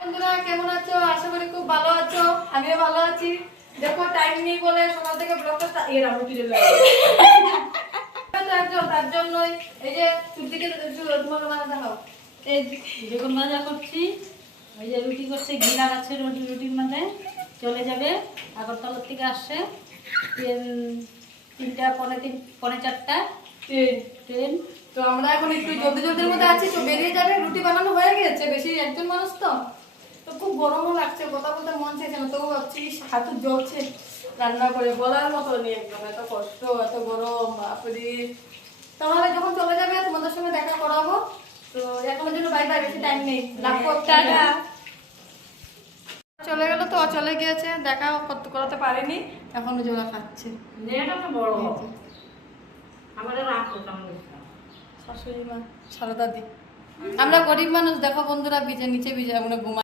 বন্ধুরা কেমন আছো? আশা করি খুব ভালো আছো। আমিও ভালো আছি। দেখো টাইম নেই বলে সকাল থেকে ব্লগটা তার জন্যই এই যে চুটিকে তোমাকে মানে দেখাও। এই বেগুন ভাজা করছি, ওই যে রুটি করছে, ঘি লাগাচ্ছে রুটির মধ্যে চলে যাবে। আগরতলার থেকে আসছে তিনটা পৌনে চারটা ট্রেন। তো আমরা এখন একটু জলদি জলদির মধ্যে আছি, তো বেরিয়ে যাবে। রুটি বানানো হয়ে গেছে, বেশি একজন মানুষ তো তো খুব গরমও লাগছে, কথা বলতে মন চাইছে না, তবু ভাবছি হাতে জ্বলছে রান্না করে বলার মতো নেই, একদম এত কষ্ট এত গরম বাপরে। তাহলে যখন চলে যাবে তোমাদের সঙ্গে দেখা করাবো। তো এখনের জন্য বাই বাই, বেশি টাইম নেই, রাখো, টাটা। চলে গেল তো চলে গিয়েছে, দেখা করাতে পারেনি, এখন জোড়া খাচ্ছে। মেয়েটা তো বড় আমার রাখো তাহলে শাশুড়ি মা সারদা দি। আমরা গরিব মানুষ, দেখো বন্ধুরা, নিচে ভিজে আমরা ঘুমা।